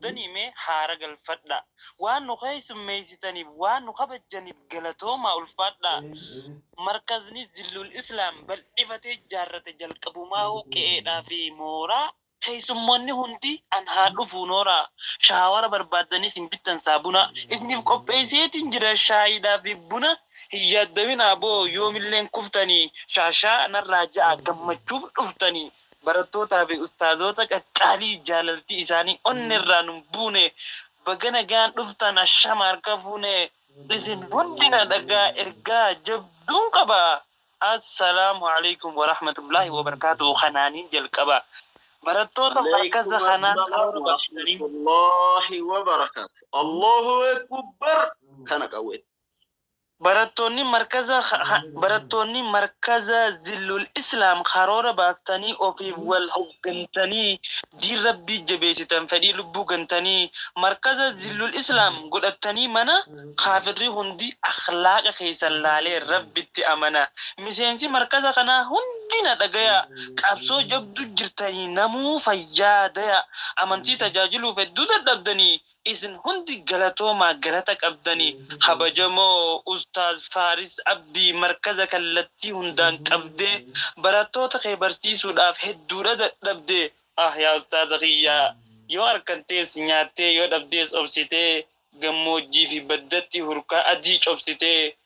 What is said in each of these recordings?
qabdanii mee haara galfadha. Waan nu keessummeessitaniif waan nu kabajaniif galatoomaa ulfaadha. Markazni Zillul Islaam bal'ifatee ijaarrate jalqabumaa qe'eedhaa fi mooraa keessummoonni hundi an haa dhufu nooraa. Shaawara barbaadanis hin bittan saabuna. Isiniif qopheesseetiin jira shaayiidhaa fi buna. Hin yaaddawinaa boo yoomilleen kuftanii shaashaa narraa ja'a gammachuuf dhuftanii. Barattootaa fi ustaazota qaqqaalii jaalaltii isaanii onnerraa nun buune bagana gaan dhuftan ashama harka fuune isin hundina dhagaa ergaa jabduun qaba. Assalaamu alaikum wa rahmatullahi wa barakatuhu. Khanaaniin jalqaba barattoota markaza kanaa warahmatullahi wa barakatuh. Allahu akbar. Kana qawwet barattoonni markaza Zillul Islaam karoora baaftanii ofiif wal hoggantanii diin rabbii jabeessitan fedhii lubbuu gantanii markaza Zillul Islaam godhattanii mana kaafirri hundi akhlaaqa keessan laalee rabbitti amana. Miseensi markaza kanaa hundina dhagaya qabsoo jabdu jirtanii namuu fayyaadaya amantii tajaajiluuf hedduu dadhabdanii isin hundi galatoomaa galata qabdanii kabajamoo Ustaaz Faaris Abdii markaza kallattii hundaan qabdee barattoota kee barsiisuudhaaf hedduudha dadhabdee. Yaa Ustaaza kiyyaa yoo harkantees nyaattee yoo dhabdees obsitee gammoojjii fi baddatti hurkaa adii cobsitee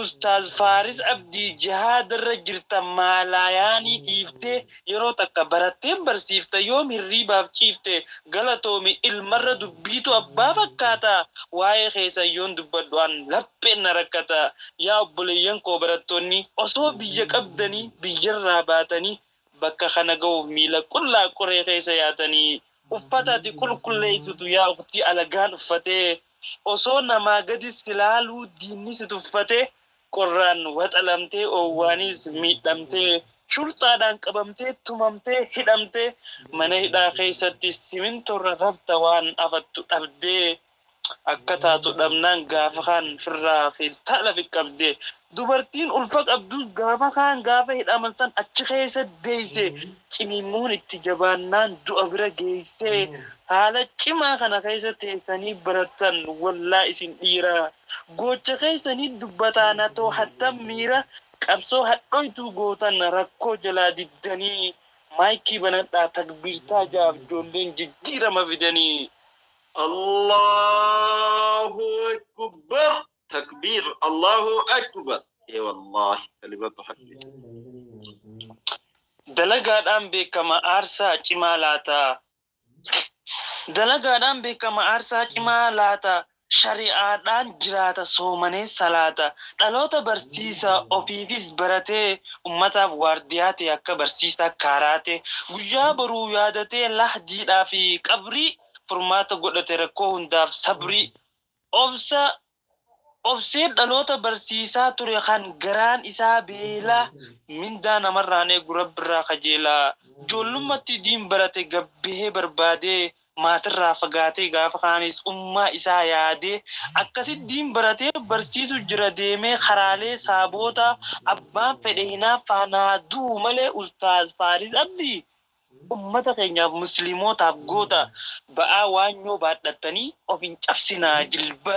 Ustaaz Faaris Abdii jihaadarra jirta maalayaanii dhiiftee yeroo takka barattee barsiifta yoom hirriibaaf ciifte galatoomi ilmarra dubbiitu abbaa fakkaata waa'ee keessan yoon dubbadhu'an lapheen na rakkata. Yaa obboleeyyan koo barattoonni osoo biyya qabdanii biyyarraa baatanii bakka kana ga'uuf miila qullaa qoree keessa yaatanii uffata ati qulqulleessitu yaa uftii alagaan uffatee osoo namaa gadi silaaluu diinni si tuffatee qorraan waxalamtee oowwaanis miidhamtee shurxaadhaan qabamtee tumamtee hidhamtee mana hidhaa keessatti simintorra rafta waan afattu dhabdee akka taatu dhabnaan gaafa kaan firraa feestaala fi qabdee dubartiin ulfa qabdus gaafa kaan gaafa hidhaman san achi keessa deeyse cimimmuun itti jabaannaan du'a bira geessee haala cimaa kana keessa teessanii baratan wallaa isin dhiira gocha keessanii dubbataan hatoo hattan miira qabsoo hadhoytuu gootan rakkoo jalaa diddanii maayikii banadhaa takbiirtaa jaaf ijoolleen jijjiirama fidanii. Allahu akbar. Takbir. Allahu akbar. Wallahi kalimatu haqqi. Dalagaadhaan beekama aarsaa cimaa laata. Dalagaadhaan beekama aarsaa cimaa laata. Shari'aadhaan jiraata soomanee salaata. Dhaloota barsiisa ofiifis baratee ummataaf waardiyaate akka barsiisaa kaaraate guyyaa boruu yaadatee lahdiidhaa fi qabrii furmaata godhate rakkoo hundaaf sabrii obsee dhaloota barsiisaa ture kan garaan isaa beelaa mindaa namarraan eegu rabbirraa kajeelaa ijoollummaatti diin barate gabbee barbaadee maatirraa fagaatee gaafa kaanis ummaa isaa yaadee akkasitti diin baratee barsiisu jira deemee karaalee saaboota abbaan fedhe hinaafaanaa duu malee Ustaaz Faaris Abdii ummata keenyaaf muslimootaaf goota ba'aa waanyoo baadhattanii of hin cabsinaa jilba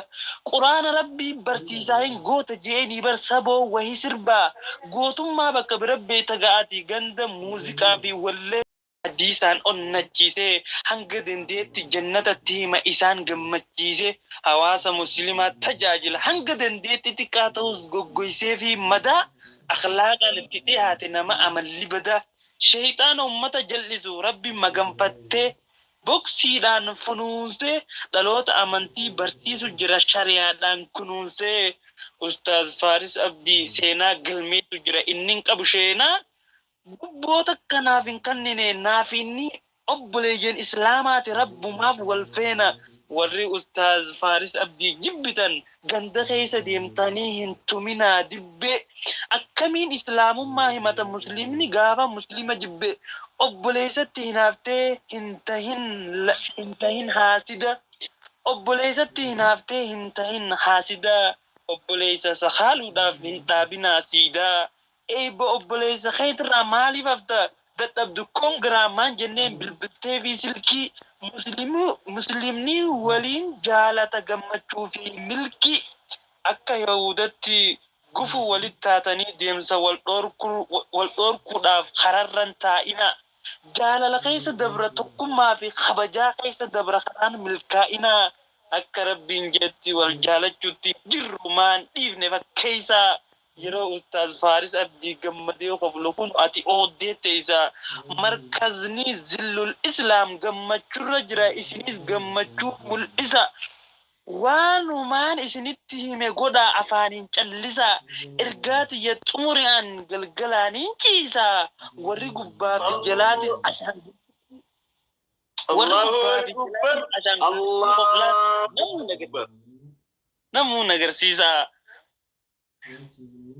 quraana rabbii barsiisaa hin goota je'anii barsaboo wahii sirbaa gootummaa bakka bira beeta ga'aati ganda muuziqaa fi wallee hadiisaan onnachiisee hanga dandeetti jannatatti hima isaan gammachiisee hawaasa muslimaa tajaajila hanga dandeetti xiqqaa ta'us goggoysee fi madaa akhlaaqaan itti dhiyaate nama amalli badaa shayxaan ummata jal'isu rabbi maganfattee boksiidhaan funuunsee dhaloota amantii barsiisu jira shari'aadhaan kunuunsee. Ustaaz Faaris Abdii seenaa galmeetu jira inni qabu sheenaa gubboota kanaaf hin kannine naaf inni obboleeyyan islaamaati rabbumaaf wal feena. Warri Ustaaz Faaris Abdii jibbitan ganda keessa deemtanii hin tuminaa dibbee akkamiin islaamummaa himata muslimni gaafa muslima jibbe obboleessatti hinaaftee hin tahin haasida obboleessatti hinaaftee hin tahin haasida obboleessa sakaaluudhaaf hin dhaabinaa siidaa eebba obboleessa keetirraa maaliif hafta dadhabdu koongiraamaan jenneen bilbiltee fi silkii muslimni waliin jaalata gammachuu fi milki akka Yahudatti gufu walit taatanii deemsa wal dhorkuudhaaf hararran taa'ina. Jaalala keessa dabra tokkummaa fi kabajaa keessa dabra kanaan milkaa'ina. Akka Rabbiin jedhetti wal jaalachuutti jirru maan dhiifne fakkeessaa. Yeroo Ustaaz Faaris Abdii gammadee qoflu kun ati oodee teessa markazni Zillul Islaam gammachuurra jira isinis gammachuu mul'isa. Waanumaan isinitti hime godhaa afaaniin callisa. Ergaati ya xumuriyaan galgalaaniin ciisa. Warri gubbaa fi jalaati ashaan. Allahu Akbar. Allahu Akbar. Namuun agarsiisa.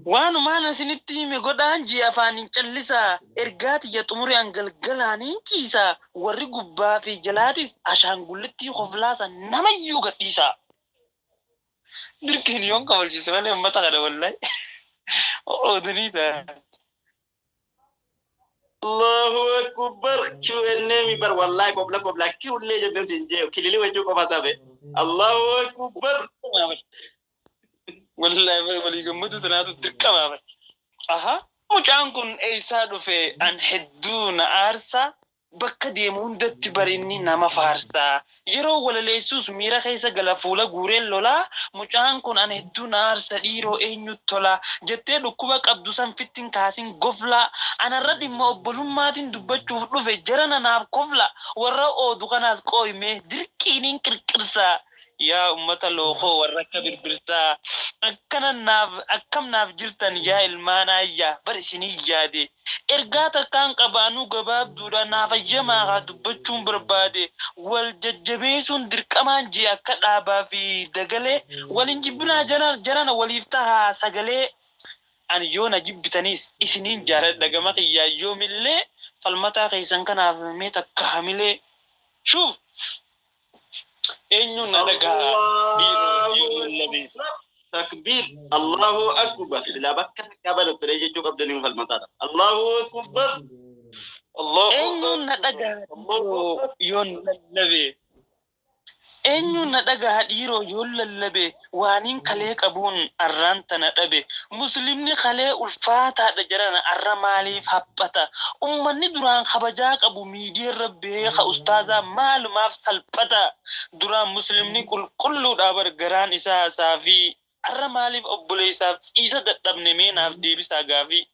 Waanumaan isinitti hime godhaan ji'a afaaniin callisa. Ergaati ya xumuriyaan galgalaaniin ciisa. Warri gubbaa fi jalaatis ashaangullitti qoflaasa namayyuu gadhiisa. Dirqiin yoon kabalchiise malee uummata kana wallahi. Ooduniita. Allahu Akbar. Q&A bar wallahi kobla Q&A jabir sinje kilili wajhu qofa tabe. Allahu Akbar. Wallahi walii gammadu sanaatu dirqama. Aha. Mucaan kun eessaa dhufe an hedduu na aarsa. Bakka deemu hundatti barinni nama faarsaa. Yeroo walaleessuus miira keessa gala fuula guureen lolaa. Mucaan kun an hedduu na aarsa dhiiroo eenyu tola. Jettee dhukkuba qabdu san fittin kaasin gofla. Anarra dhimma obbolummaatiin dubbachuuf dhufe jarana naaf kofla. Warra oodu kanaas qooyme dirqiiniin qirqirsa. Yaa ummata lookoo warra akka birbirsaa. Akkam naaf jirtan yaa ilmaan ayyaa bar isinii yaade. Ergaa takkaan qabaanuu gabaabduudha naaf ayyamaa haa dubbachuun barbaade. Wal jajjabeessuun dirqamaan jee akka dhaabaa fi dagalee. Waliin jibbinaa jarana waliif tahaa sagalee. Ani yoo na jibbitaniis isiniin jaaladha gama kiyyaa yoomillee falmataa keessan kanaaf mee takka hamilee. Shuuf. Eenyu na dhagaa dhiiroo labii. Takbir. Allahu Akbar. Sila bakka qaban ture jechuu qabdanii falmataadha. Allahu Akbar. Eenyu na dhagaa yoon lallabe. Eenyu na dhagaa dhiiroo yoon lallabe waaniin kalee qabuun arraan tana dhabe. Muslimni kalee ulfaataadha jarana arra maaliif haphata. Ummanni duraan kabajaa qabu miidiyaarra beeka ustaazaa maalumaaf salphata. Duraan muslimni qulqulluudha bargaraan isaa saafii. Arra maaliif obboleessaaf isa dadhabne meenaaf deebisaa gaafii.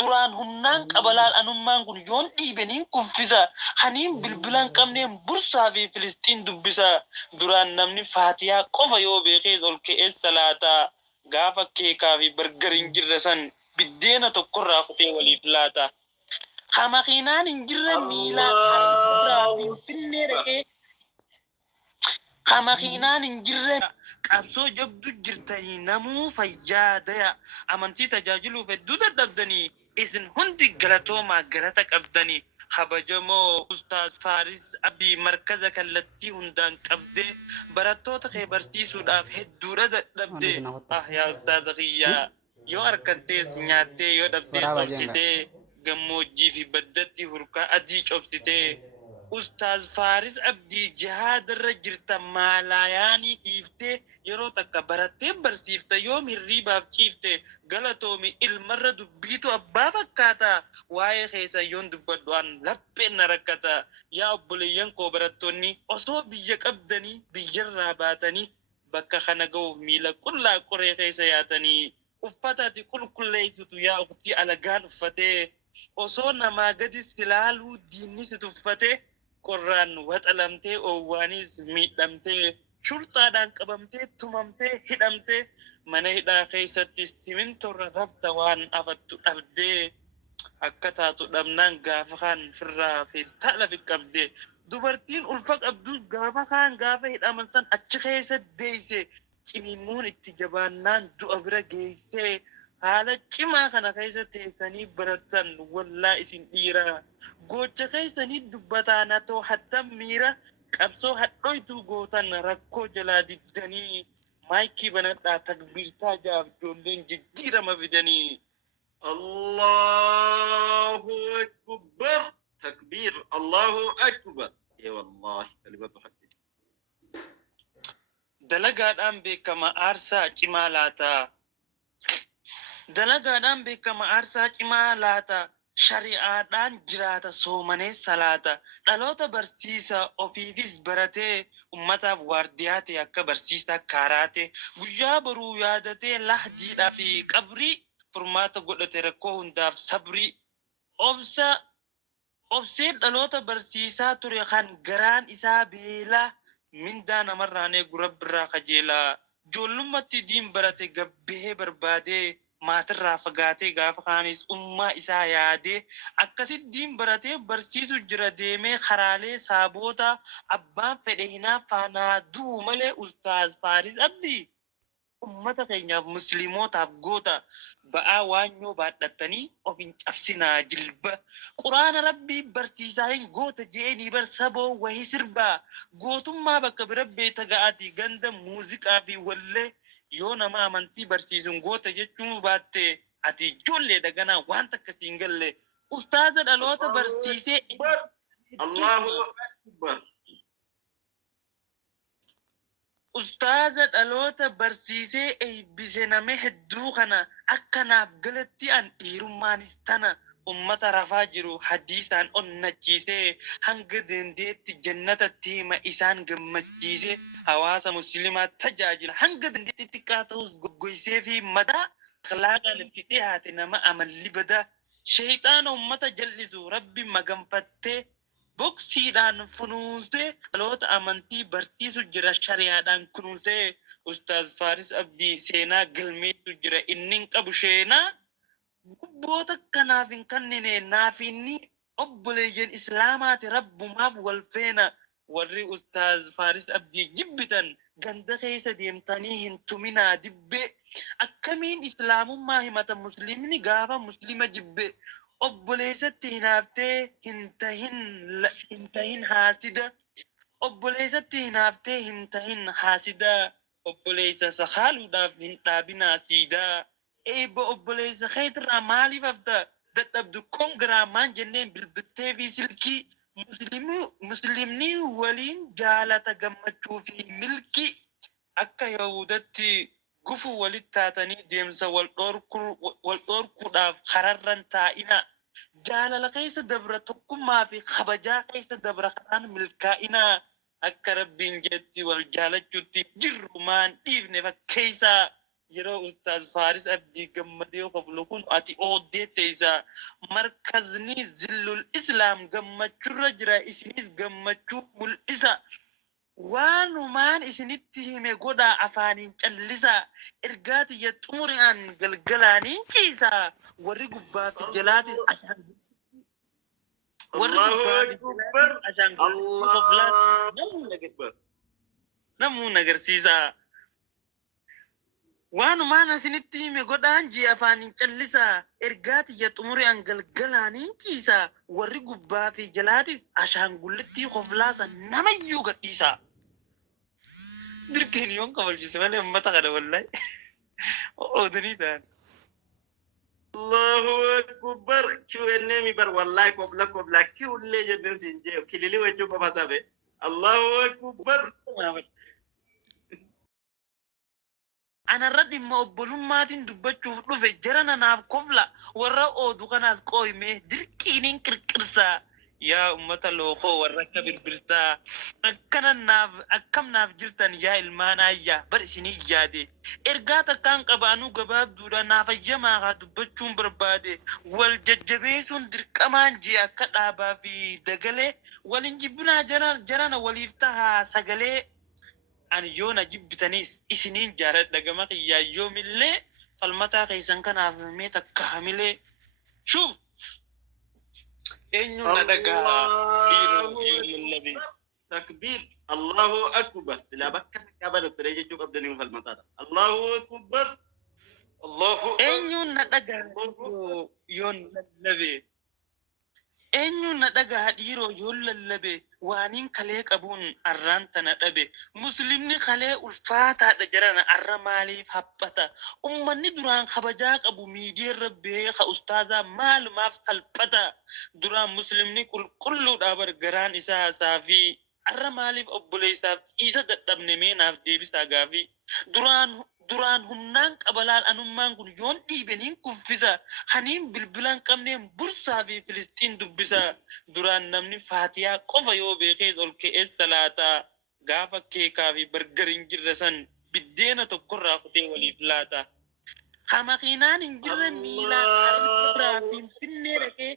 Duraan humnaan qabalaan anummaan kun yoon dhiibeniin kuffisa. Haniin bilbilaan qabneen bursaa fi Filistiin dubbisa. Duraan namni faatiyaa qofa yoo beekees ol ka'ee salaataa. Gaafa keekaa fi bargariin jirre san biddeena tokkorraa kutee waliif laata. Hamakiinaan hin jirre miilaan finfinnee dhaqee. Hamakiinaan hin jirre. Qabsoo jabdu jirtanii namuu fayyaadaya. Amantii tajaajiluuf hedduu dadhabdanii. Isin hundi galatoomaa galata qabdanii. Kabajamoo Ustaaz Faaris Abdii markaza kallattii hundaan qabdee barattoota kee barsiisuudhaaf hedduudha dadhabdee. Yaa Ustaaza kiyyaa yoo harkattees nyaattee yoo dhabdees obsitee gammoojjii fi baddatti hurkaa adii cobsitee. Ustaaz Faaris Abdii jihaadarra jirta maalayaanii dhiiftee yeroo takka barattee barsiifta yoo hirriibaaf ciifte galatoomi ilmarra dubbiitu abbaa fakkaata. Waa'ee keessa yoon dubbadhu'an lapheen na rakkata. Yaa obboleeyyan koo barattoonni osoo biyya qabdanii biyyarraa baatanii bakka kana ga'uuf miila qullaa qoree keessa yaatanii. Uffata ati qulqulleessitu yaa uffati alagaan uffatee osoo namaa gadi silaaluu diinni si tuffatee. Qorraan waxalamtee oowwaanis miidhamtee shurxaadhaan qabamtee tumamtee hidhamtee mana hidhaa keessatti simintorra rafta waan afattu dhabdee akka taatu dhabnaan gaafa kaan firraa feestaala fi qabdee dubartiin ulfa qabdus gaafa kaan gaafa hidhaman san achi keessa deeyse cimimmuun itti jabaannaan du'a bira geessee haala cimaa kana keessa teessanii baratan wallaa isin dhiiraa. Gocha keessanii dubbataa natoo hatta miira qabsoo hadhoytuu gootan rakkoo jalaa diddanii maayikii banadhaa takbiirtaa jaaf ijoolleen jijjiirama fidanii. Allahu Akbar. Takbir. Allahu Akbar. إيه والله كلمة حق. dalagaadhaan beekama aarsaa cimaa laata. Dalagaadhaan beekama aarsaa cimaa laata. Shari'aadhaan jiraata soomanee salaata. Dhaloota barsiisa ofiifis baratee ummataaf waardiyaa ta'e akka barsiisaa kaaraate. Guyyaa boruu yaadatee lahdiidhaa fi qabrii furmaata godhate rakkoo hundaaf sabrii. Obseen dhaloota barsiisaa ture kan garaan isaa beelaa. Mindaa namarraan eegu rabbirraa kajeelaa. Ijoollummaatti diin barate gabbee barbaadee maatirraa fagaatee gaafa kaanis ummaa isaa yaadee akkasitti diin baratee barsiisu jira deemee karaalee saaboota abbaan fedhe hinaafaanaa du'u malee ustaaz Faaris Abdii ummata keenyaaf musliimotaaf goota ba'aa waanyoo baadhattanii of hin cabsinaa jilba. Quraana rabbii barsiisaa hin goota je'anii bar saboo wahii sirbaa. Gootummaa bakka bira beeta ga'aati ganda muuziqaa fi wallee yoo nama amantii barsiisuun goota jechuun baatte ati ijoollee daganaa wanta akkasii hin galle. Ustaaza dhaloota barsiisee Allahu Akbar. Ustaaza dhaloota barsiisee eebbise nama hedduu kana akkanaaf galatti an dhiirummaanis tana ummata rafaa jiru hadiisaan onnachiisee hanga dandeetti jannatatti hima isaan gammachiisee hawaasa muslimaa tajaajila hanga dandeetti xiqqaa ta'us goggoysee fi madaa akhlaaqaan itti dhiyaate nama amalli badaa shayxaana ummata jal'isu rabbi maganfattee boksiidhaan funuunsee dhaloota amantii barsiisu jira shari'aadhaan kunuunsee Ustaaz Faaris Abdii seenaa galmeetu jira inni qabu sheenaa gubboota kanaaf hin kannine naaf inni obboleeyyan islaamaati rabbumaaf wal feena warri Ustaaz Faaris Abdii jibbitan ganda keessa deemtanii hin tuminaa dibbee akkamiin islaamummaa himata muslimni gaafa muslima jibbe obboleessatti hinaaftee hin tahin haasida obboleessatti hinaaftee hin tahin haasida obboleessa sakaaluudhaaf hin dhaabinaa siidaa eebba obboleessa keetirraa maaliif hafta dadhabdu koongiraamaan jenneen bilbittee fi silkii muslimni waliin jaalata gammachuu fi milkii akka yahudatti gufu walit taatanii deemsa wal dhorkuudhaaf kararran taa'ina. Jaalala keessa dabra tokkummaa fi kabajaa keessa dabra kanaan milkaa'inaa akka rabbiin jetti wal jaalachuutti jirru maan dhiifne fakkeessaa yeroo Ustaaz Faaris Abdii gammadee of lukuun ati ooddeette isaa markazni zillul islaam gammachuurra jira isinis gammachuu mul'isa. Waanumaan isinitti hime godhaa afaaniin callisaa ergaati ya xumuri'an galgalaaniin ciisaa warri gubbaa fi jalaatis namuun agarsiisaa. Waanumaan isinitti hime godhaan jee afaaniin callisaa ergaati ya xumuri'an galgalaaniin ciisaa warri gubbaa fi jalaatis ashaangullitti qoflaasa namayyuu gadhiisaa. Dirqeen yoon kabalchise malee ummata kana wallahi oodanii ta'an. Allahu Akbar. Q&A mi bar wallahi kobla kiulle jenneen siin jee kilili wajju qofa tabe. Allahu Akbar. Anarra dhimma obbolummaatiin dubbachuuf dhufe jarana naaf kofla warra oodu kanaas qooyme dirqiiniin qirqirsaa. Yaa ummata lookoo warra akka birbirsaa akkam naaf jirtan yaa ilmaan ayyaa bar isinii yaade ergaa takkaan qabaanuu gabaabduudha naaf ayyamaa haa dubbachuun barbaade wal jajjabeessuun dirqamaan jee akka dhaabaa fi dagalee walin jibbinaa jarana waliif tahaa sagalee ani yoona jibbitanis isiniin jaaladha gama kiyyaa yoomillee falmataa keessan kanaaf mee takka hamilee shuuf. Eenyu na dhagaa dhiiroo yoomil nabi. Takbir. Allahu Akbar. Sila bakka kaabala ture jechuu qabdanii falmataadha. Allahu Akbar. Eenyu na dhagaa yoon lallabe. Eenyu na dhagaa dhiiroo yoon lallabe وانين كليك أبون أران تندبه مسلمني خلي الفاتحة جرنا الرمالي فبتا أمني دران خبجاك أبو ميدير ربي خأستاذا مال ما في سلبتا دران مسلمني كل دابر جران إسا سافي الرمالي أبولي ساف إيسا دبني مين أف ديبس أغافي duraan humnaan qabalaan anummaan kun yoon dhiibaniin kuffisa haniin bilbilaan qabneen bursaa fi filistiin dubbisa duraan namni faatiyaa qofa yoo beekees ol ka'ee salaataa gaafa keekaa fi bargariin jirre san biddeena tokkorraa kutee waliif laata hamakiinaan hin jirre miilaan harkaa finfinnee dhaqee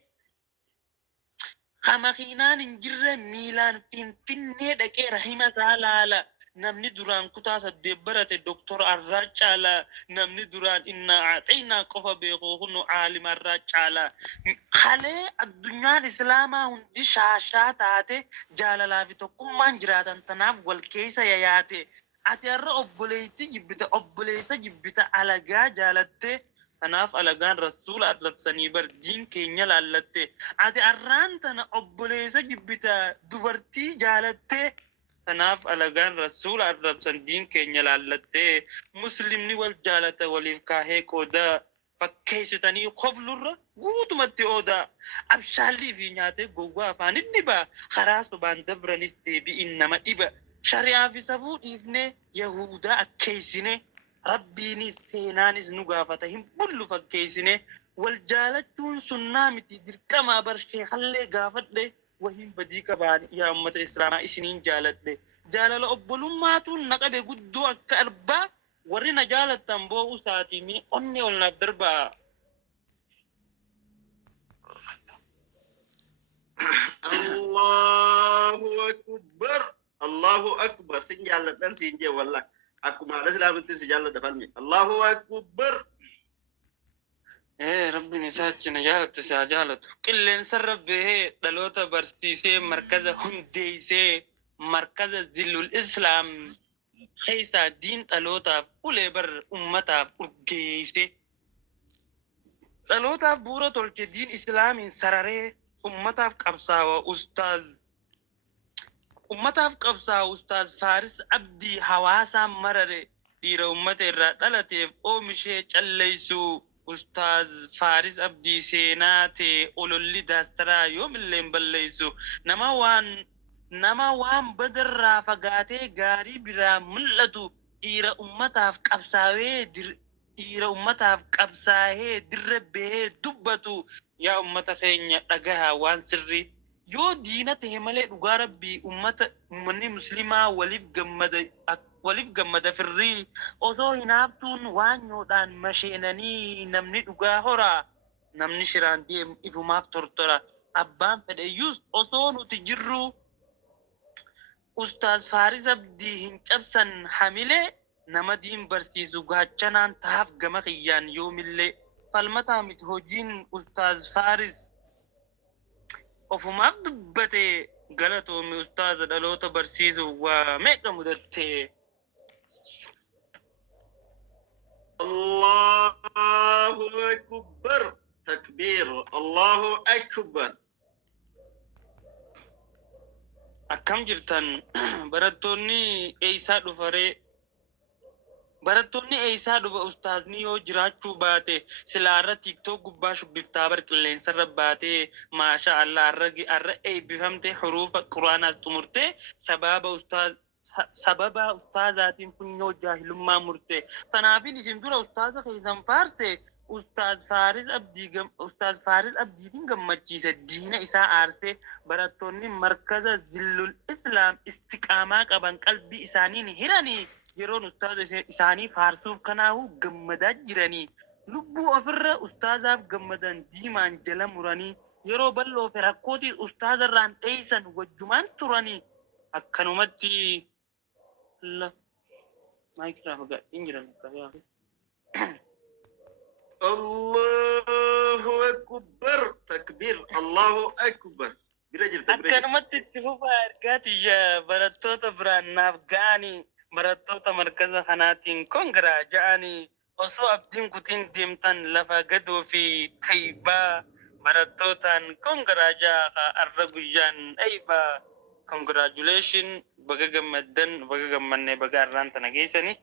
hamakiinaan hin jirre miilaan finfinnee dhaqee rahima isaa laala namni duraan kutaa saddeet barate doktor arraa caala namni duraan innaa aaxinaa qofa beekoo kunu aalima arraa caala halee addunyaan islaamaa hundi shaashaa taate jaalalaa fi tokkummaan jiraatan tanaaf wal keessa yayaate ati har'a obboleessa jibbita alagaa jaalatte tanaaf alagaan rasuula arrabsanii bar diin keenya laallatte ati arraan tana obboleessa jibbita dubartii jaalatte tanaaf alagaan rasuula arrabsan diin keenya laallattee muslimni wal jaalata waliif kaahee qooda fakkeessitanii qoflurra guutumatti ooda abshaalii fi nyaatee gowwaa afaanitti ba karaa sobaan dabranis deebi'in nama dhiba shari'aa fi safuu dhiifnee yahudaa akkeessine rabbiinis seenaanis nu gaafata hin bullu fakkeessine wal jaalachuun sunnaa miti dirqamaa barshee hallee gaafadhe وهم بديك بعد يا أمة الإسلام إسنين جالت جالل أبولماتون نقد قدو أكأربا ورنا جالت تنبو ساتيمي أني ولنا دربا الله أكبر الله أكبر سنجالة سنجي والله أكو ما الإسلام أنت سنجالة دفلمي الله أكبر ربي نساجنا جالت ساجالت كل انسر به دلوتا برسيسي مركز هنديسي مركز زل الإسلام خيسا دين دلوتا أولي بر أمتا أرقيسي دلوتا بورا تولك دين إسلام سراري أمتا قبصا وأستاذ أمتا قبصا أستاذ فارس عبدي حواسا مرري دير أمتا الرادلتيف أومشي چليسو أستاذ فارس أبدي سيناتي أولولي داسترا يوم اللي مبليسو نما وان بدر رافقاتي غاري برا ملتو إيرا أمتاف قبساوي دربه دبتو يا أمتا فينيا لغاها وان سري يو دينته ملي دغا ربي أمني مسلمة وليف جمد فري أوزو هنافتون وانيو دان مشيناني نمني دغا هورا نمني شران ديم إفو ماف تورتورا أبان فديوز أوزو نتجرو أستاذ فارس أبدي هنجبسن حميلي نما دين برسيسو غاچنان تاف غمخيان يوم اللي فالمتا متهوجين أستاذ فارس أفو ماف دبتي غلطو من أستاذ دلوتا برسيسو وميكا مدتي الله أكبر تكبير الله أكبر أكم جرتن براتوني إيسا دفري براتوني إيسا دفا أستاذني يو جراچو باتي سلارة تيك توك قباشو بفتابر كلين سر باتي ما شاء الله أرقي بفهمتي حروف القرآن أستمرتي سبب أستاذات فنيو جاهل ما مرتي تنافين اسم أستاذ خيزان فارسي أستاذ فارس أبدي دين جمّتشيس الدين إساء عرسي براتوني مركز زل الإسلام استقامة قبان قلبي إسانين هيراني يرون أستاذ إساني فارسوف كناهو جمّدات جيراني لبو أفر أستاذ جمّدان ديمان جلا مراني يرو بلو فرقوتي أستاذ ران إيسان وجمان تراني أكنومتي الله ما يكره قاعد إنجران كذا الله أكبر تكبير الله أكبر أكنومتي تشوفها أرقاتي يا براتوتا بران أفغاني براتوتا مركز خناتين كونغرا جاني أصو أبدين كتين ديمتان لفا قدو في تيبا براتوتا كونغرا جاها الرقيان أيبا congratulations baga gammaddan baga gammanne baga arraan tana geessani